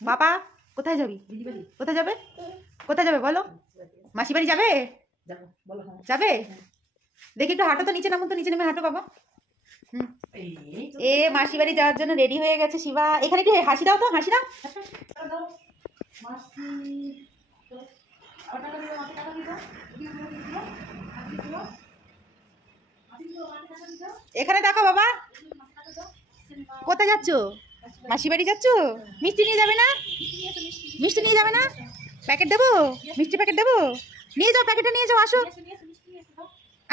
বাবা কোথায় যাবি? কোথায় যাবে? কোথায় যাবে বলো? মাসি বাড়ি যাবে? যাবে? দেখি একটু হাঁটো তো, নিচে নামো তো, নিচে নেমে হাঁটো বাবা। এ মাসি বাড়ি যাওয়ার জন্য রেডি হয়ে গেছে শিবা। এখানে একটু হাসি দাও তো, হাসি দাও। এখানে দেখো বাবা। কোথায় যাচ্ছ? মাসি বাড়ি যাচ্ছ? মিষ্টি নিয়ে যাবে না? মিষ্টি নিয়ে যাবে না? প্যাকেট দেবো, মিষ্টি প্যাকেট দেবো। নিয়ে যাও, প্যাকেটটা নিয়ে যাও। আসো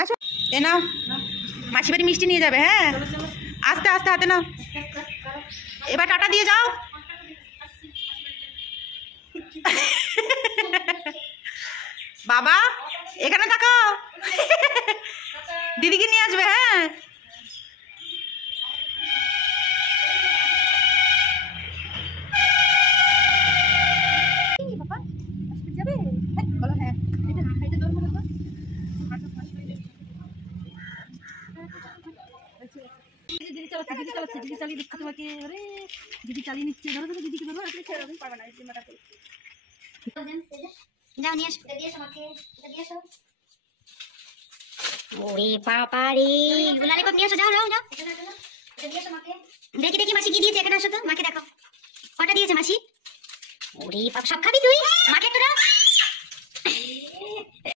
আসো, এ নাও, মাসি বাড়ি মিষ্টি নিয়ে যাবে। হ্যাঁ, আস্তে আস্তে হাতে নাও। এবার টাটা দিয়ে যাও। বাবা এখানে থাকো, দিদিকে নিয়ে আসবে। হ্যাঁ, দিদি চালিয়ে দিচ্ছে তোমাকে। আরে দিদি চালিয়ে নিচ্ছে, ধরো তুমি দিদিকে ধরো। আপনি ছেড়ে দিন, পারবে না। যাও নিয়ে আসো, দিয়ে এসো মাকে, দিয়ে এসো। ওরে বাবা রে, ললিপপ নিয়ে আসো, যাও যাও যাও, এটা দিয়ে এসো মাকে। দেখি দেখি মাসি কি দিয়েছে, এখানে আসো তো, মাকে দেখো কটা দিয়েছে মাসি। ওরে বাবা, সব খাবি তুই? মাকে একটু দাও।